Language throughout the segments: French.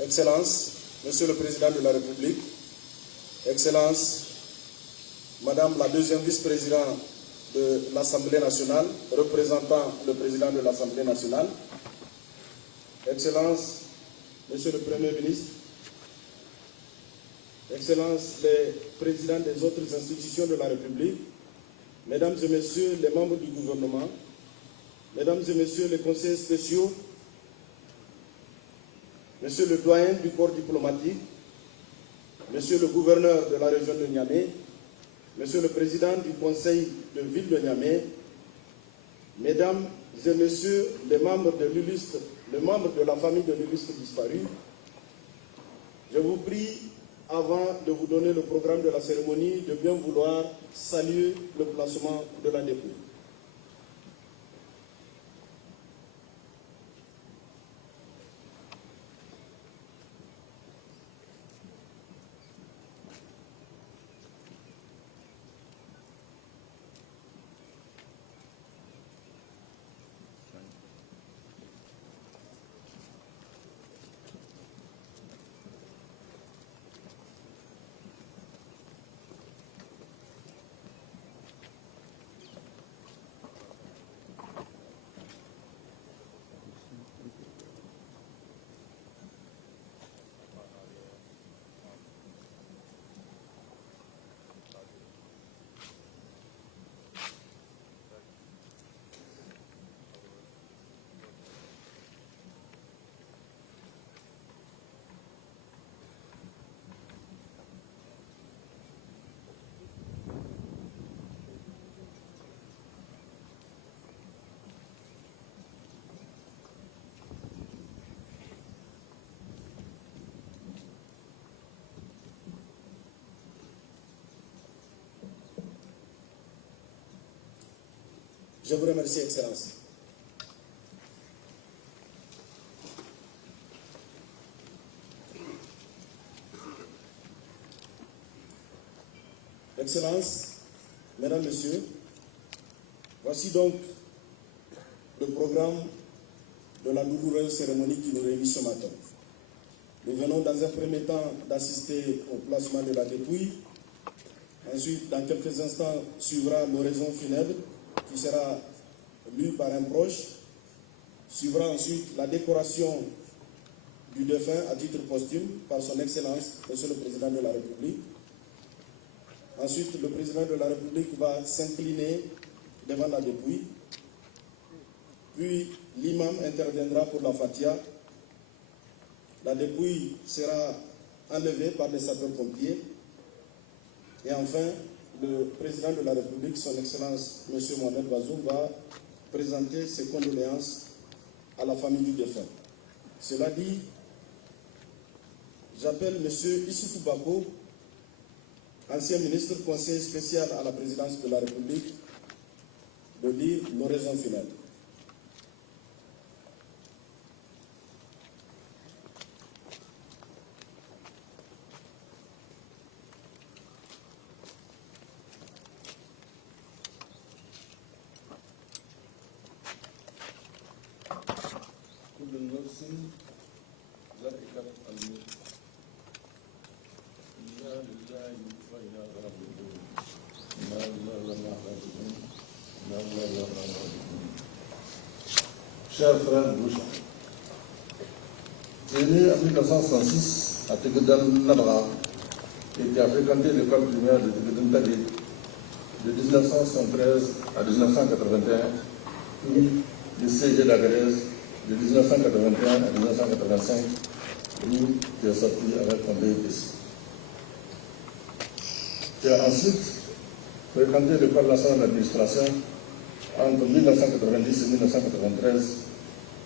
Excellences, Monsieur le Président de la République, Excellences, Madame la deuxième vice-présidente de l'Assemblée nationale, représentant le Président de l'Assemblée nationale, Excellences, Monsieur le Premier ministre, Excellences, les présidents des autres institutions de la République, Mesdames et Messieurs les membres du gouvernement, Mesdames et Messieurs les conseillers spéciaux, Monsieur le doyen du corps diplomatique, Monsieur le gouverneur de la région de Niamey, Monsieur le président du conseil de ville de Niamey, Mesdames et Messieurs les membres de l'illustre, les membres de la famille de l'illustre disparu, je vous prie, avant de vous donner le programme de la cérémonie, de bien vouloir saluer le placement de la dépouille. Je vous remercie, Excellence. Excellences, Mesdames, Messieurs, voici donc le programme de la douloureuse cérémonie qui nous réunit ce matin. Nous venons dans un premier temps d'assister au placement de la dépouille. Ensuite, dans quelques instants, suivra l'oraison funèbre qui sera lue par un proche. Suivra ensuite la décoration du défunt à titre posthume par son Excellence, Monsieur le Président de la République. Ensuite, le Président de la République va s'incliner devant la dépouille. Puis, l'imam interviendra pour la Fatiha. La dépouille sera enlevée par les sapeurs-pompiers. Et enfin, le Président de la République, son Excellence, M. Mohamed Bazoum, va présenter ses condoléances à la famille du défunt. Cela dit, j'appelle M. Issoufou Bako, ancien ministre conseiller spécial à la présidence de la République, de lire l'oraison finale. Chers frères Boucha, il est né en 1966 à Tegudan Nabra et qui a fréquenté l'école primaire de Tegudan Tadi de 1973 à 1981, puis le CG d'Agadez de 1981 à 1985, où il est sorti avec un BEPC. Il a ensuite fréquenté l'école nationale d'administration entre 1990 et 1993,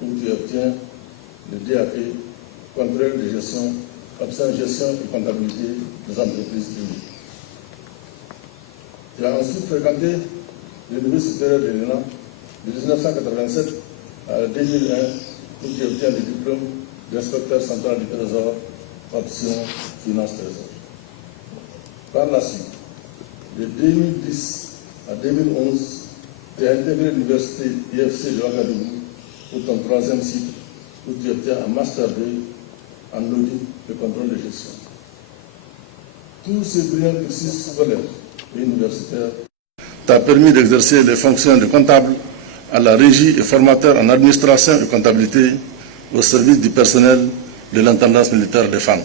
où tu obtiens le DAP, contrôle de gestion, option gestion et comptabilité des entreprises publiques. Tu as ensuite fréquenté l'Université supérieure de l'ENA de 1987 à 2001, où tu obtiens le diplôme d'inspecteur central du Trésor, option finance Trésor. Par la suite, de 2010 à 2011, tu as intégré l'université IFC de Ouagadougou pour ton troisième cycle, où tu obtiens un Master 2 en audit et contrôle de gestion. Tous ces brillants cursus scolaires et universitaires t'ont permis d'exercer les fonctions de comptable à la régie et formateur en administration et comptabilité au service du personnel de l'intendance militaire des femmes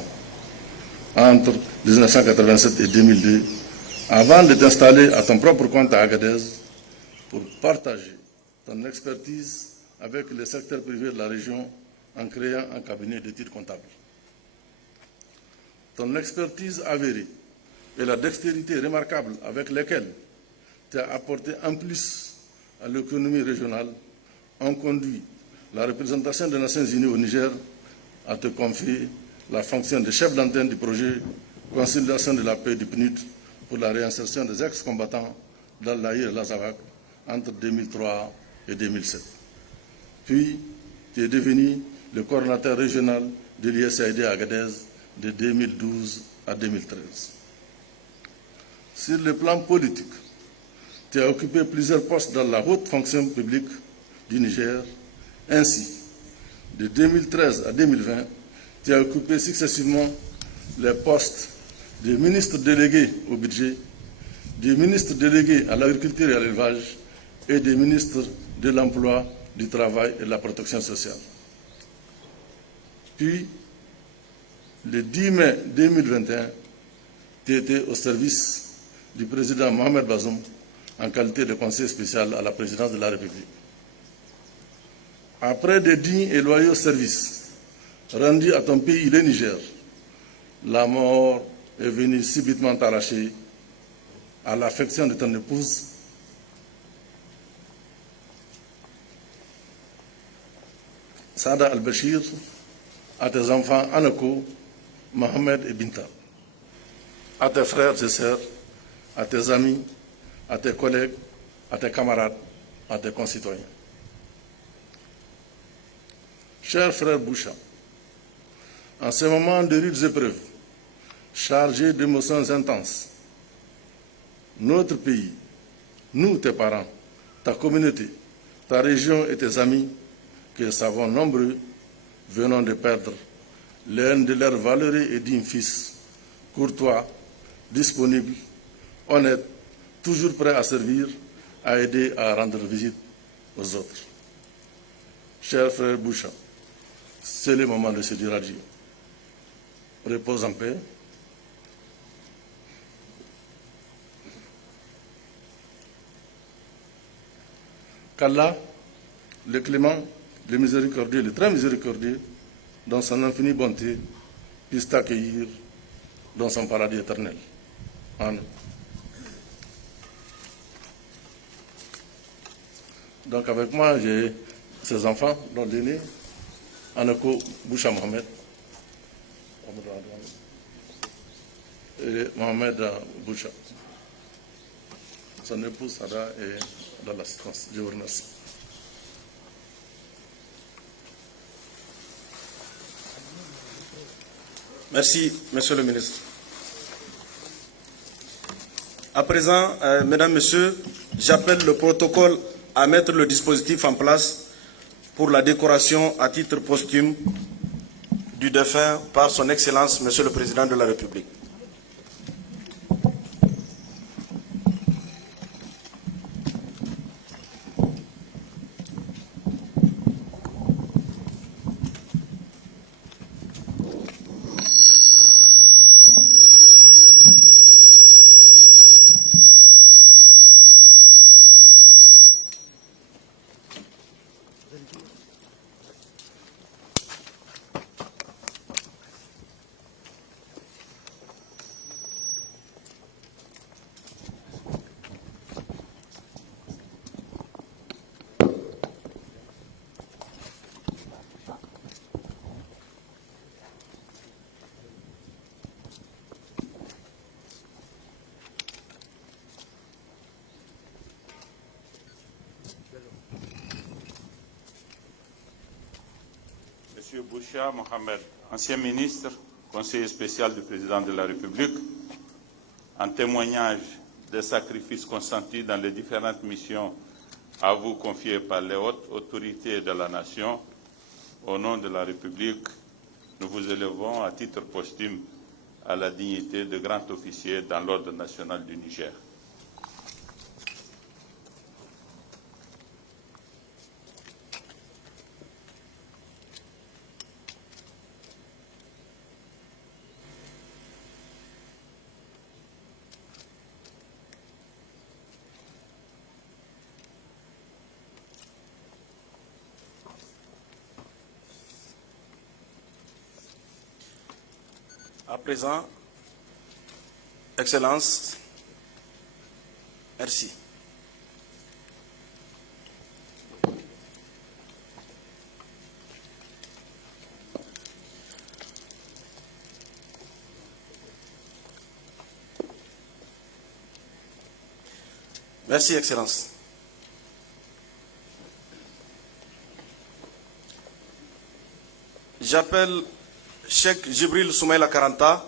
entre 1987 et 2002, avant de t'installer à ton propre compte à Agadez pour partager ton expertise avec le secteur privé de la région en créant un cabinet d'études comptables. Ton expertise avérée et la dextérité remarquable avec lesquelles tu as apporté un plus à l'économie régionale ont conduit la représentation des Nations Unies au Niger à te confier la fonction de chef d'antenne du projet Conciliation de la paix du PNUD pour la réinsertion des ex-combattants dans l'Aïr et l'Azawak entre 2003 et 2007. Puis, tu es devenu le coordonnateur régional de l'USAID à Agadez de 2012 à 2013. Sur le plan politique, tu as occupé plusieurs postes dans la haute fonction publique du Niger. Ainsi, de 2013 à 2020, tu as occupé successivement les postes de ministre délégué au budget, de ministre délégué à l'agriculture et à l'élevage et de ministre de l'emploi, du travail et de la protection sociale. Puis, le 10 mai 2021, tu étais au service du président Mohamed Bazoum en qualité de conseiller spécial à la présidence de la République. Après des dignes et loyaux services rendus à ton pays, le Niger, la mort est venue subitement t'arracher à l'affection de ton épouse, Sada Al-Bashir, à tes enfants Anako, Mohamed et Binta, à tes frères et sœurs, à tes amis, à tes collègues, à tes camarades, à tes concitoyens. Chers frères Boucha, en ce moment de rudes épreuves, chargés d'émotions intenses, notre pays, nous, tes parents, ta communauté, ta région et tes amis, que savons nombreux, venons de perdre l'un de leurs valeureux et dignes fils, courtois, disponible, honnête, toujours prêt à servir, à aider à rendre visite aux autres. Chers frères Boucha, c'est le moment de se dire adieu. Repose en paix. Qu'Allah, le clément, le miséricordieux, le très miséricordieux, dans son infinie bonté, puisse t'accueillir dans son paradis éternel. Amen. Donc avec moi, j'ai ces enfants, dont l'aîné, Anako Boucha Mohamed, et Mohamed Boucha. Son épouse Sada est dans l'assistance. Je vous remercie. Merci, Monsieur le ministre. À présent, Mesdames, Messieurs, j'appelle le protocole à mettre le dispositif en place pour la décoration à titre posthume du défunt par son Excellence, Monsieur le Président de la République. Monsieur Boucha Mohamed, ancien ministre, conseiller spécial du président de la République, en témoignage des sacrifices consentis dans les différentes missions à vous confiées par les hautes autorités de la nation, au nom de la République, nous vous élevons à titre posthume à la dignité de grand officier dans l'Ordre national du Niger. À présent, Excellence, merci. Merci, Excellence. J'appelle Cheikh Jibril Soumaïla Karanta,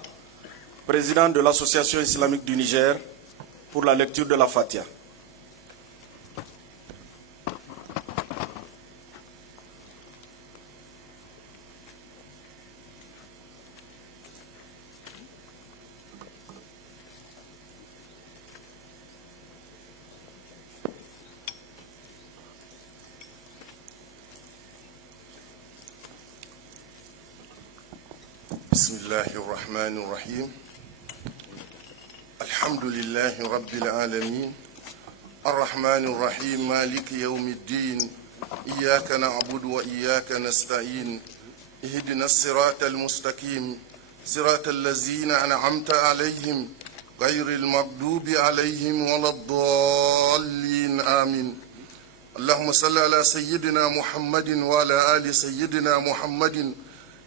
président de l'Association islamique du Niger, pour la lecture de la Fatiha. بسم الله الرحمن الرحيم الحمد لله رب العالمين الرحمن الرحيم مالك يوم الدين إياك نعبد وإياك نستعين اهدنا الصراط المستقيم صراط الذين أنعمت عليهم غير المغضوب عليهم ولا الضالين آمين اللهم صل على سيدنا محمد وعلى آل سيدنا محمد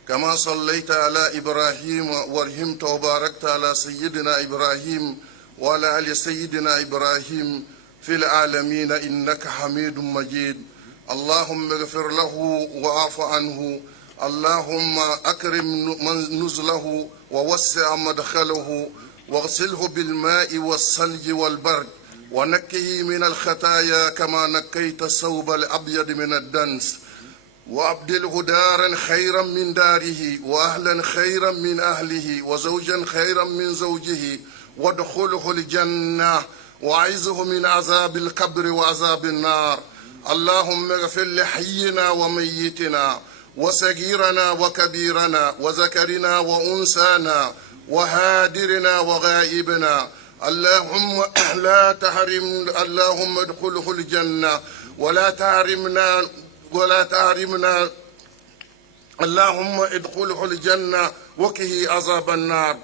كما صليت على إبراهيم ورحمت وباركت على سيدنا إبراهيم وعلى آل سيدنا إبراهيم في العالمين إنك حميد مجيد اللهم اغفر له وعاف عنه اللهم أكرم نزله ووسع مدخله واغسله بالماء والثلج والبرد ونكه من الخطايا كما نكيت الثوب الأبيض من الدنس وأبدله دارا خيرا من داره وأهلا خيرا من أهله وزوجا خيرا من زوجه وادخله الجنة وأعذه من عذاب القبر وعذاب النار اللهم اغفر لحينا وميتنا وصغيرنا وكبيرنا وذكرنا وأنثانا وهادرنا وغائبنا اللهم لا تحرم اللهم ادخله الجنة ولا تحرمنا اللهم ادخله الجنة وقه عذاب النار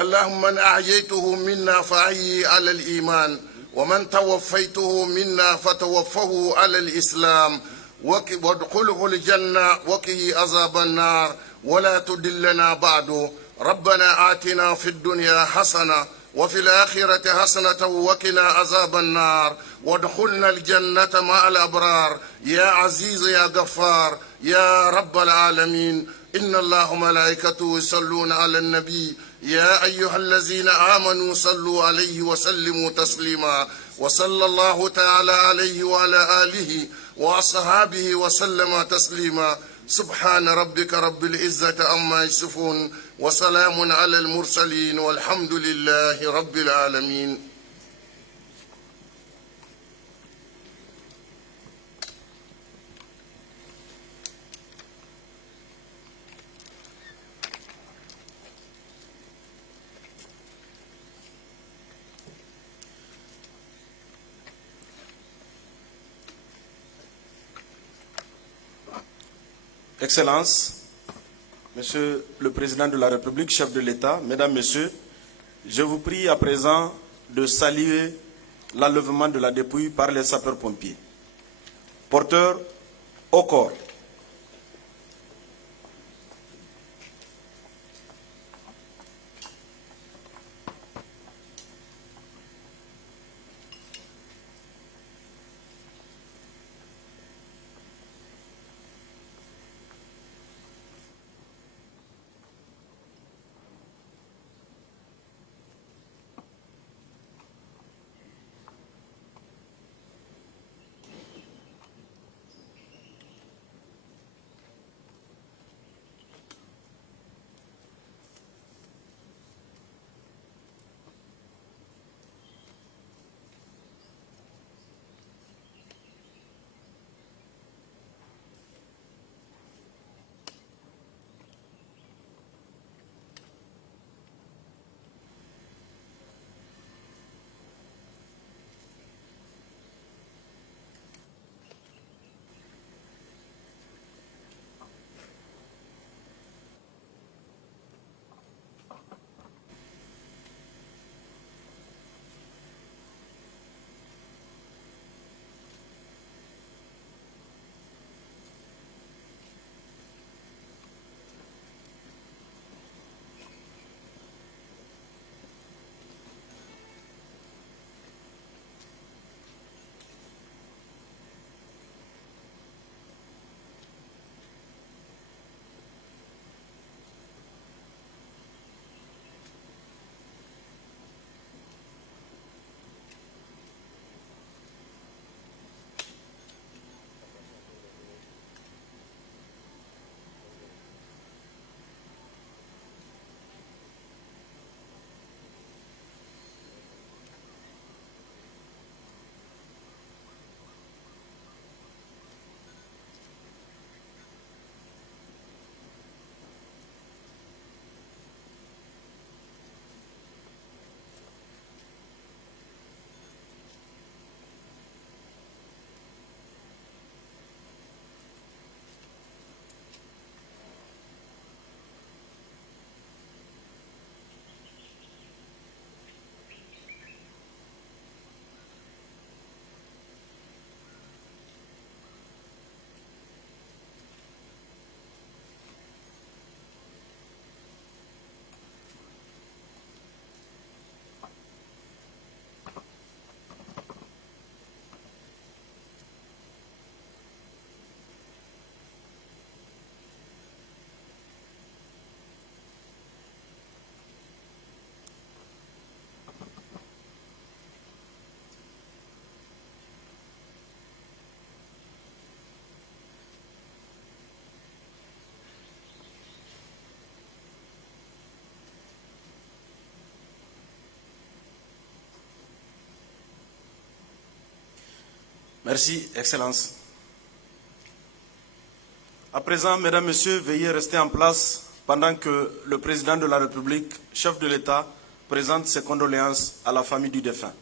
اللهم من أحييته منا فأحيه على الإيمان ومن توفيته منا فتوفه على الإسلام وادخله الجنة وقه عذاب النار ولا تدلنا بعده ربنا آتنا في الدنيا حسنة وفي الآخرة حسنة وقنا عذاب النار وادخلنا الجنة مع الأبرار يا عزيز يا غفار يا رب العالمين إن الله وملائكته يصلون على النبي يا أيها الذين آمنوا صلوا عليه وسلموا تسليما وصلى الله تعالى عليه وعلى آله وأصحابه وسلم تسليما سبحان ربك رب العزة عما يصفون وسلام على المرسلين والحمد لله رب العالمين. Excellences, Monsieur le Président de la République, chef de l'État, Mesdames, Messieurs, je vous prie à présent de saluer l'enlèvement de la dépouille par les sapeurs-pompiers. Porteurs au corps. Merci, Excellence. À présent, Mesdames, Messieurs, veuillez rester en place pendant que le Président de la République, chef de l'État, présente ses condoléances à la famille du défunt.